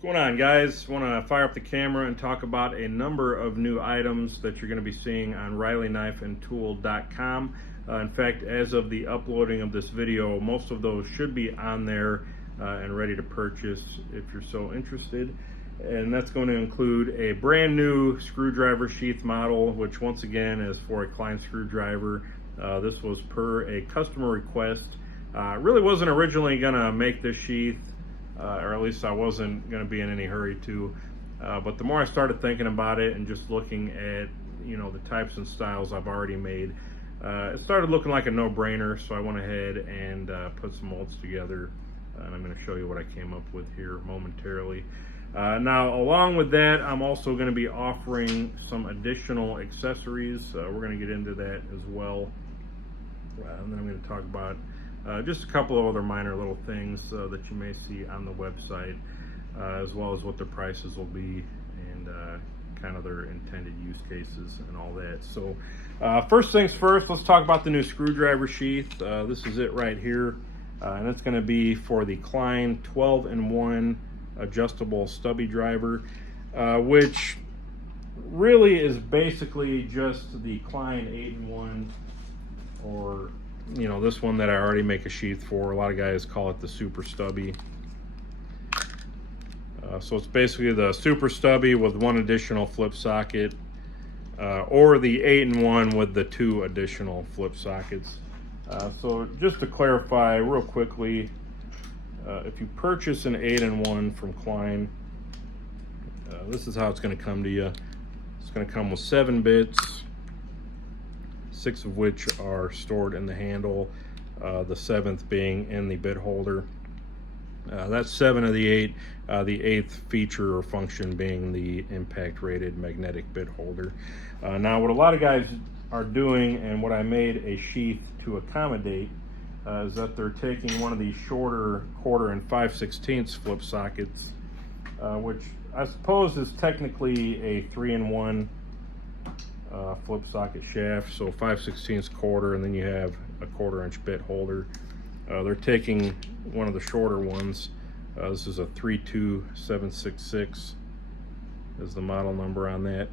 What's going on, guys? Want to fire up the camera and talk about a number of new items that you're going to be seeing on RileyKnifeandTool.com. In fact, as of the uploading of this video, most of those should be on there and ready to purchase if you're so interested. And that's going to include a brand new screwdriver sheath model, which once again is for a Klein screwdriver. This was per a customer request. Really wasn't originally going to make this sheath, or at least I wasn't going to be in any hurry to. But the more I started thinking about it and just looking at, the types and styles I've already made, it started looking like a no-brainer. So I went ahead and put some molds together, and I'm going to show you what I came up with here momentarily. Now, along with that, I'm also going to be offering some additional accessories. We're going to get into that as well. And then I'm going to talk about just a couple of other minor little things that you may see on the website, as well as what the prices will be and kind of their intended use cases and all that. So first things first, let's talk about the new screwdriver sheath. This is it right here, and it's going to be for the Klein 12-in-1 adjustable stubby driver, which really is basically just the Klein 8-in-1, or this one that I already make a sheath for. A lot of guys call it the super stubby. So it's basically the super stubby with one additional flip socket, or the 8-in-1 with the 2 additional flip sockets. So just to clarify real quickly, if you purchase an 8-in-1 from Klein, this is how it's going to come to you. It's going to come with 7 bits, 6 of which are stored in the handle, the 7th being in the bit holder. That's 7 of the 8, the 8th feature or function being the impact rated magnetic bit holder. Now what a lot of guys are doing, and what I made a sheath to accommodate, is that they're taking one of these shorter 1/4 and 5/16 flip sockets, which I suppose is technically a 3-in-1 flip socket shaft, so 5/16 1/4, and then you have a 1/4 inch bit holder. They're taking one of the shorter ones. This is a 32766 is the model number on that,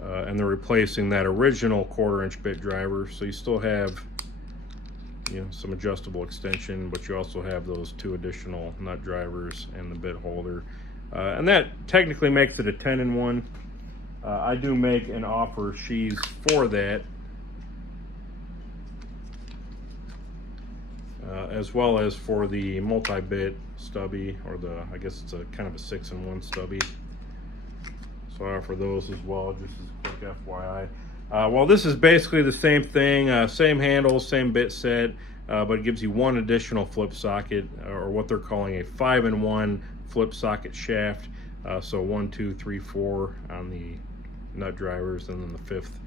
and they're replacing that original 1/4 inch bit driver. So you still have some adjustable extension, but you also have those 2 additional nut drivers and the bit holder, and that technically makes it a 10-in-1. I do make and offer sheaths for that, as well as for the multi-bit stubby, or I guess it's a kind of a 6-in-1 stubby. So I offer those as well, just as a quick FYI. Well, this is basically the same thing, same handle, same bit set, but it gives you 1 additional flip socket, or what they're calling a 5-in-1 flip socket shaft. So 1, 2, 3, 4 on the nut drivers, and then the 5th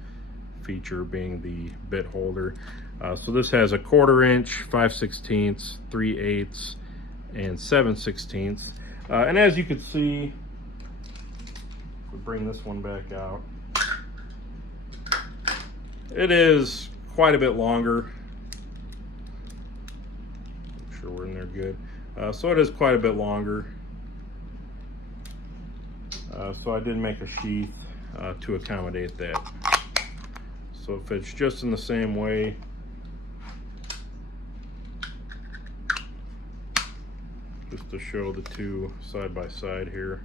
feature being the bit holder. So this has a 1/4 inch, 5/16, 3/8, and 7/16. And as you can see, if we bring this one back out, it is quite a bit longer. Make sure we're in there good. So it is quite a bit longer. So I did make a sheath to accommodate that. So it fits just in the same way. Just to show the 2 side by side here.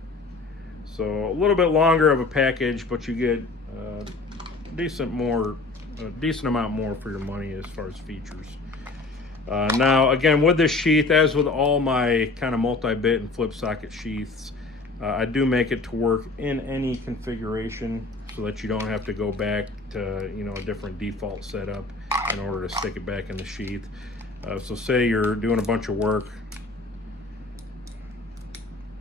So a little bit longer of a package, but you get a decent amount more for your money as far as features. Now again, with this sheath, as with all my kind of multi-bit and flip socket sheaths, I do make it to work in any configuration, so that you don't have to go back to a different default setup in order to stick it back in the sheath. So say you're doing a bunch of work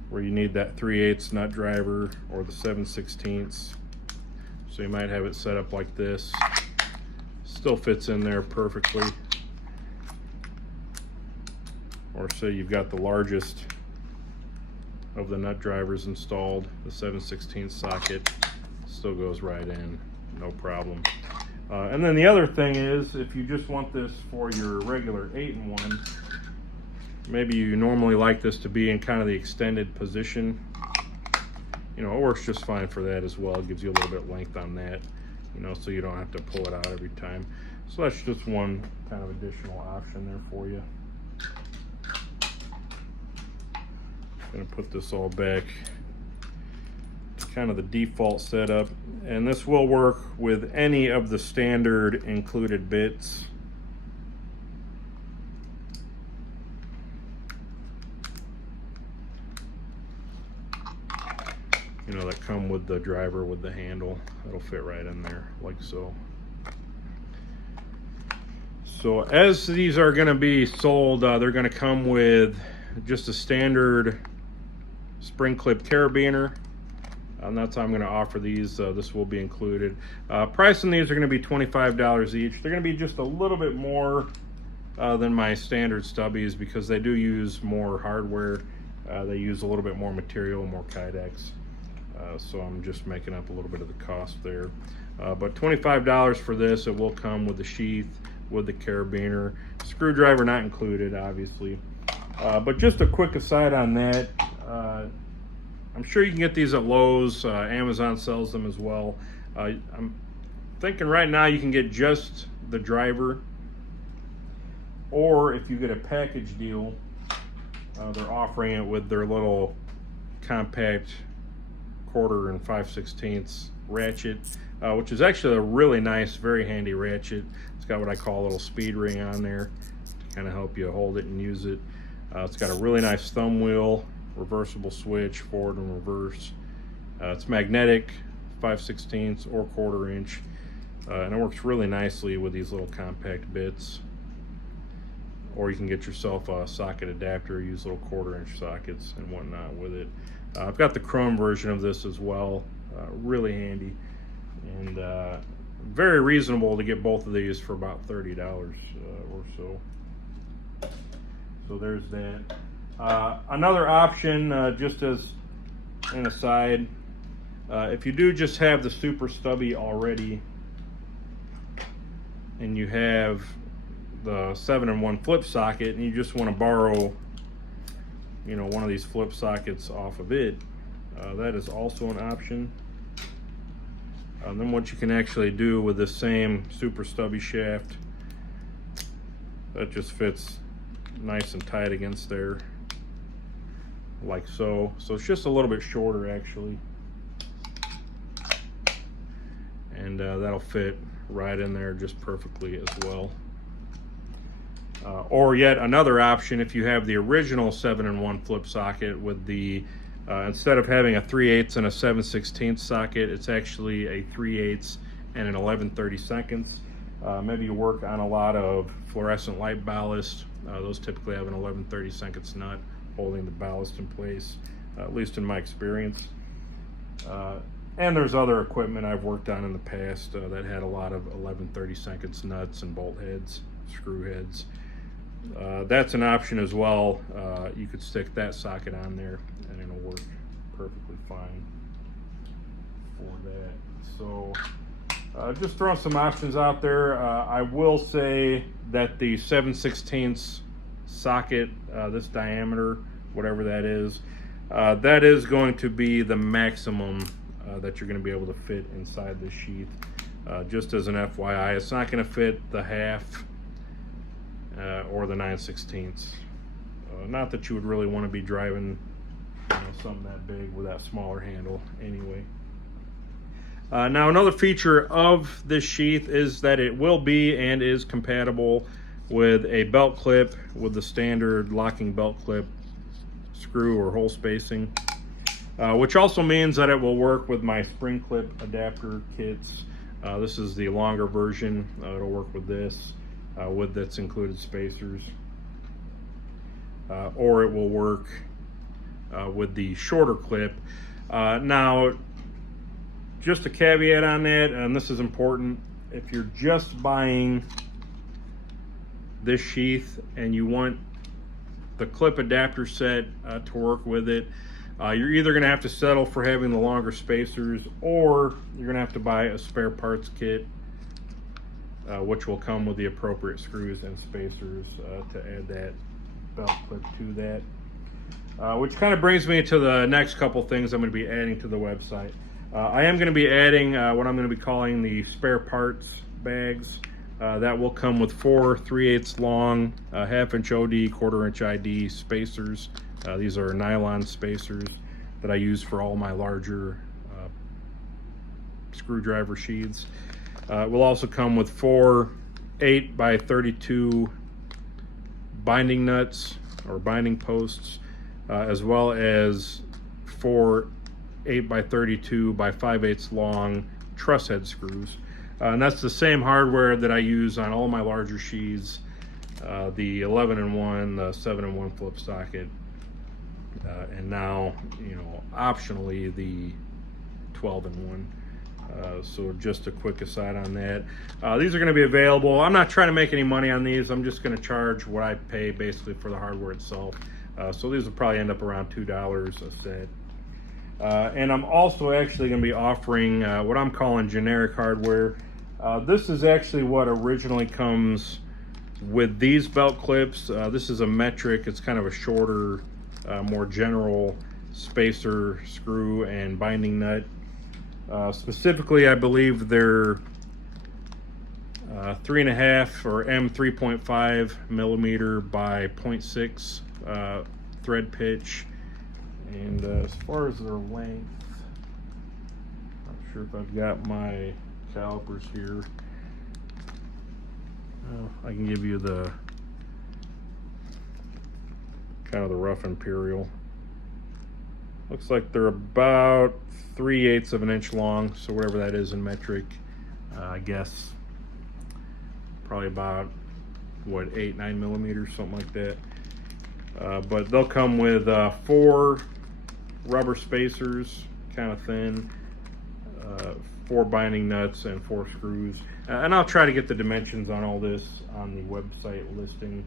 where you need that 3/8 nut driver or the 7/16, so you might have it set up like this. Still fits in there perfectly. Or say you've got the largest of the nut drivers installed, the 7/16 socket still goes right in, no problem. And then the other thing is, if you just want this for your regular 8-in-1, maybe you normally like this to be in kind of the extended position, you know, it works just fine for that as well. It gives you a little bit of length on that, you know, so you don't have to pull it out every time. So that's just one kind of additional option there for you. Gonna put this all back to kind of the default setup, and this will work with any of the standard included bits. You know, that come with the driver with the handle. It'll fit right in there like so. So as these are going to be sold, they're going to come with just a standard spring clip carabiner, and that's how I'm going to offer these. This will be included. Price on these are going to be $25 each. They're going to be just a little bit more than my standard stubbies because they do use more hardware. They use a little bit more material, more Kydex. So I'm just making up a little bit of the cost there. But $25 for this. It will come with the sheath, with the carabiner. Screwdriver not included, obviously. But just a quick aside on that, I'm sure you can get these at Lowe's. Amazon sells them as well. I'm thinking right now you can get just the driver, or if you get a package deal, they're offering it with their little compact 1/4 and 5/16 ratchet, which is actually a really nice, very handy ratchet. It's got what I call a little speed ring on there to kind of help you hold it and use it. It's got a really nice thumb wheel, reversible switch, forward and reverse. It's magnetic, 5/16 or 1/4 inch, and it works really nicely with these little compact bits. Or you can get yourself a socket adapter, use little 1/4 inch sockets and whatnot with it. I've got the chrome version of this as well, really handy, and very reasonable to get both of these for about $30 or so. So there's that. Another option, just as an aside, if you do just have the super stubby already and you have the 7-in-1 flip socket and you just want to borrow, you know, one of these flip sockets off of it, that is also an option. Then what you can actually do with the same super stubby shaft, that just fits nice and tight against there like so. So it's just a little bit shorter actually, and that'll fit right in there just perfectly as well. Or yet another option, if you have the original 7-in-1 flip socket with the instead of having a 3/8 and a 7/16 socket, it's actually a 3/8 and an 11/32. Maybe you work on a lot of fluorescent light ballast. Those typically have an 11/32 nut holding the ballast in place, at least in my experience. And there's other equipment I've worked on in the past that had a lot of 11/32 nuts and bolt heads, screw heads. That's an option as well. You could stick that socket on there and it'll work perfectly fine for that. So just throwing some options out there. I will say that the 7/16 socket, this diameter, whatever that is going to be the maximum that you're going to be able to fit inside this sheath. Just as an FYI, it's not going to fit the half or the 9/16. Not that you would really want to be driving, you know, something that big with that smaller handle anyway. Now another feature of this sheath is that it will be and is compatible with a belt clip with the standard locking belt clip screw or hole spacing, which also means that it will work with my spring clip adapter kits. This is the longer version. It'll work with this with its included spacers, or it will work with the shorter clip. Now just a caveat on that, and this is important, if you're just buying this sheath and you want the clip adapter set to work with it, you're either going to have to settle for having the longer spacers, or you're going to have to buy a spare parts kit, which will come with the appropriate screws and spacers to add that belt clip to that. Which kind of brings me to the next couple things I'm going to be adding to the website. I am going to be adding what I'm going to be calling the spare parts bags. That will come with 4 3/8 long, 1/2 inch OD, 1/4 inch ID spacers. These are nylon spacers that I use for all my larger screwdriver sheaths. It will also come with 4 8x32 binding nuts or binding posts, as well as 4 8x32 by 5/8 long truss head screws. And that's the same hardware that I use on all my larger sheaths, the 11-in-1, the 7-in-1 flip socket, and now, you know, optionally the 12-in-1. So just a quick aside on that. These are going to be available. I'm not trying to make any money on these. I'm just going to charge what I pay basically for the hardware itself. So these will probably end up around $2 a set. And I'm also actually going to be offering what I'm calling generic hardware. This is actually what originally comes with these belt clips. This is a metric. It's kind of a shorter, more general spacer, screw, and binding nut. Specifically, I believe they're 3.5 or M3.5 millimeter by 0.6 thread pitch. And as far as their length, not sure if I've got my calipers here. I can give you the kind of the rough imperial. Looks like they're about 3/8 of an inch long, so whatever that is in metric, I guess probably about what, 8-9 millimeters, something like that. But they'll come with 4 rubber spacers, kind of thin, 4 binding nuts, and 4 screws. And I'll try to get the dimensions on all this on the website listing.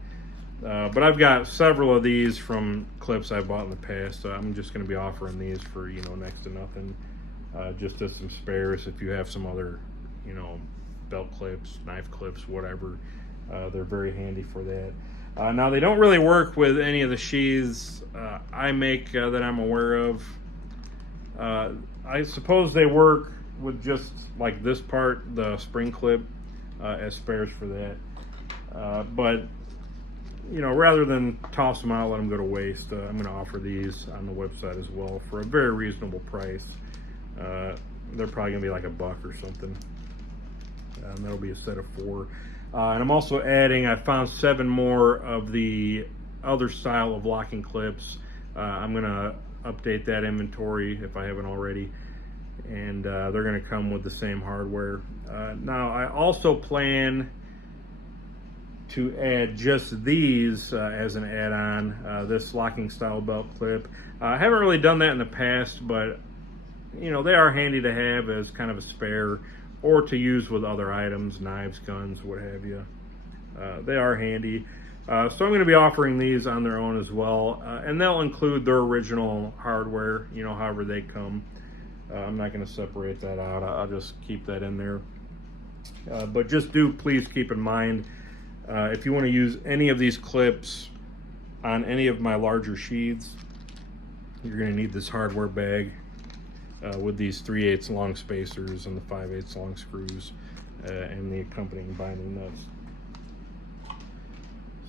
But I've got several of these from clips I bought in the past, so I'm just going to be offering these for, you know, next to nothing, just as some spares. If you have some other, you know, belt clips, knife clips, whatever, they're very handy for that. Now, they don't really work with any of the sheaths I make that I'm aware of. I suppose they work with just like this part, the spring clip, as spares for that. But you know, rather than toss them out, let them go to waste, I'm going to offer these on the website as well for a very reasonable price. They're probably going to be like $1 or something. And that'll be a set of 4. And I'm also adding, I found 7 more of the other style of locking clips. I'm going to update that inventory if I haven't already. And they're going to come with the same hardware. Now, I also plan to add just these as an add-on, this locking style belt clip. I haven't really done that in the past, but you know, they are handy to have as kind of a spare or to use with other items, knives, guns, what have you. They are handy. So I'm going to be offering these on their own as well, and they'll include their original hardware, you know, however they come. I'm not going to separate that out. I'll just keep that in there. But just please keep in mind, if you want to use any of these clips on any of my larger sheaths, you're going to need this hardware bag with these 3/8 long spacers and the 5/8 long screws and the accompanying binding nuts.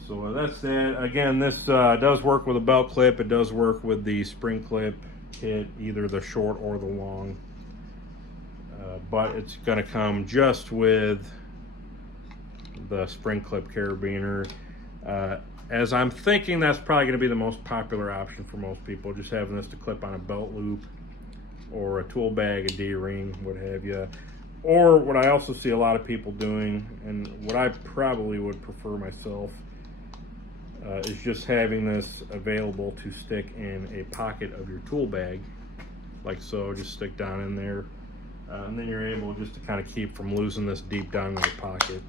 So that's that. Again, this does work with a belt clip. It does work with the spring clip kit, either the short or the long. But it's going to come just with the spring clip carabiner. As I'm thinking, that's probably going to be the most popular option for most people, just having this to clip on a belt loop or a tool bag, a D-ring, what have you. Or what I also see a lot of people doing, and what I probably would prefer myself, is just having this available to stick in a pocket of your tool bag, like so. Just stick down in there, and then you're able just to kind of keep from losing this deep down in the pocket.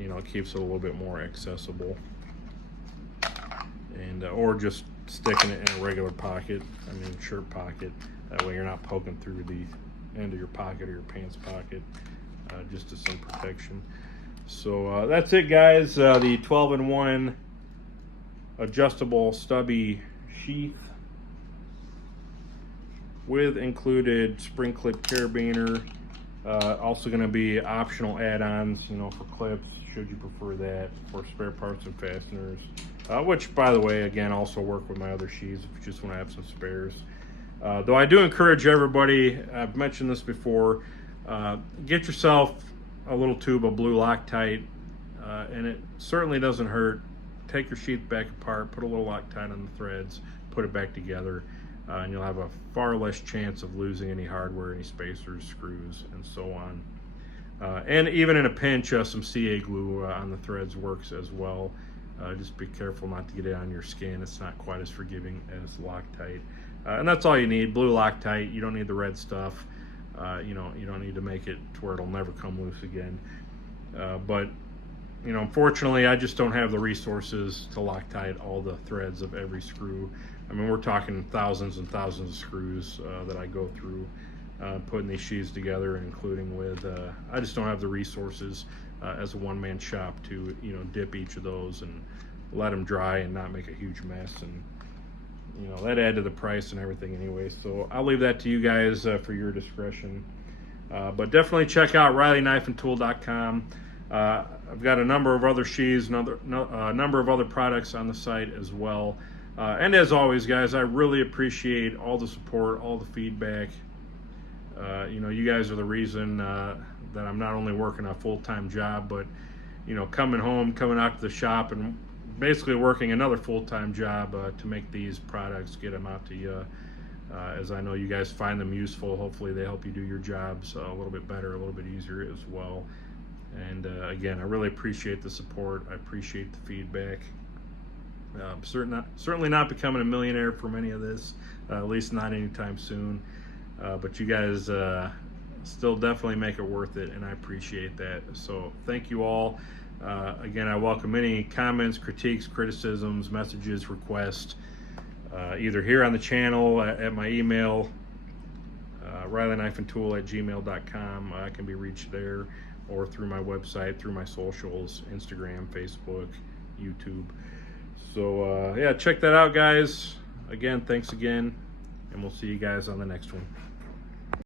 You know, it keeps it a little bit more accessible. And or just sticking it in a regular pocket, I mean shirt pocket. That way you're not poking through the end of your pocket or your pants pocket, just as some protection. So that's it, guys. The 12-in-1 adjustable stubby sheath with included spring clip carabiner. Also going to be optional add-ons, you know, for clips, should you prefer that, for spare parts and fasteners, which, by the way, again, also work with my other sheaths if you just want to have some spares. Though I do encourage everybody, I've mentioned this before, get yourself a little tube of blue Loctite, and it certainly doesn't hurt. Take your sheath back apart, put a little Loctite on the threads, put it back together, and you'll have a far less chance of losing any hardware, any spacers, screws, and so on. And even in a pinch, some CA glue on the threads works as well. Just be careful not to get it on your skin. It's not quite as forgiving as Loctite. And that's all you need, blue Loctite. You don't need the red stuff. You know, you don't need to make it to where it'll never come loose again. But you know, unfortunately, I just don't have the resources to Loctite all the threads of every screw. I mean, we're talking thousands and thousands of screws that I go through putting these sheaths together, and including with, I just don't have the resources as a one-man shop to, you know, dip each of those and let them dry and not make a huge mess. And, you know, that add to the price and everything anyway. So I'll leave that to you guys for your discretion. But definitely check out RileyKnifeandTool.com. I've got a number of other sheaths, a number of other products on the site as well. And as always, guys, I really appreciate all the support, all the feedback. You know, you guys are the reason that I'm not only working a full-time job, but, you know, coming home, coming out to the shop, and basically working another full-time job to make these products, get them out to you. As I know you guys find them useful. Hopefully they help you do your jobs a little bit better, a little bit easier as well. And again, I really appreciate the support. I appreciate the feedback. Certainly not becoming a millionaire from any of this, at least not anytime soon. But you guys still definitely make it worth it, and I appreciate that. So thank you all. Again, I welcome any comments, critiques, criticisms, messages, requests, either here on the channel, at my email, RileyKnifeandTool@gmail.com. I can be reached there, or through my website, through my socials, Instagram, Facebook, YouTube. So yeah, check that out, guys. Again, thanks again, and we'll see you guys on the next one.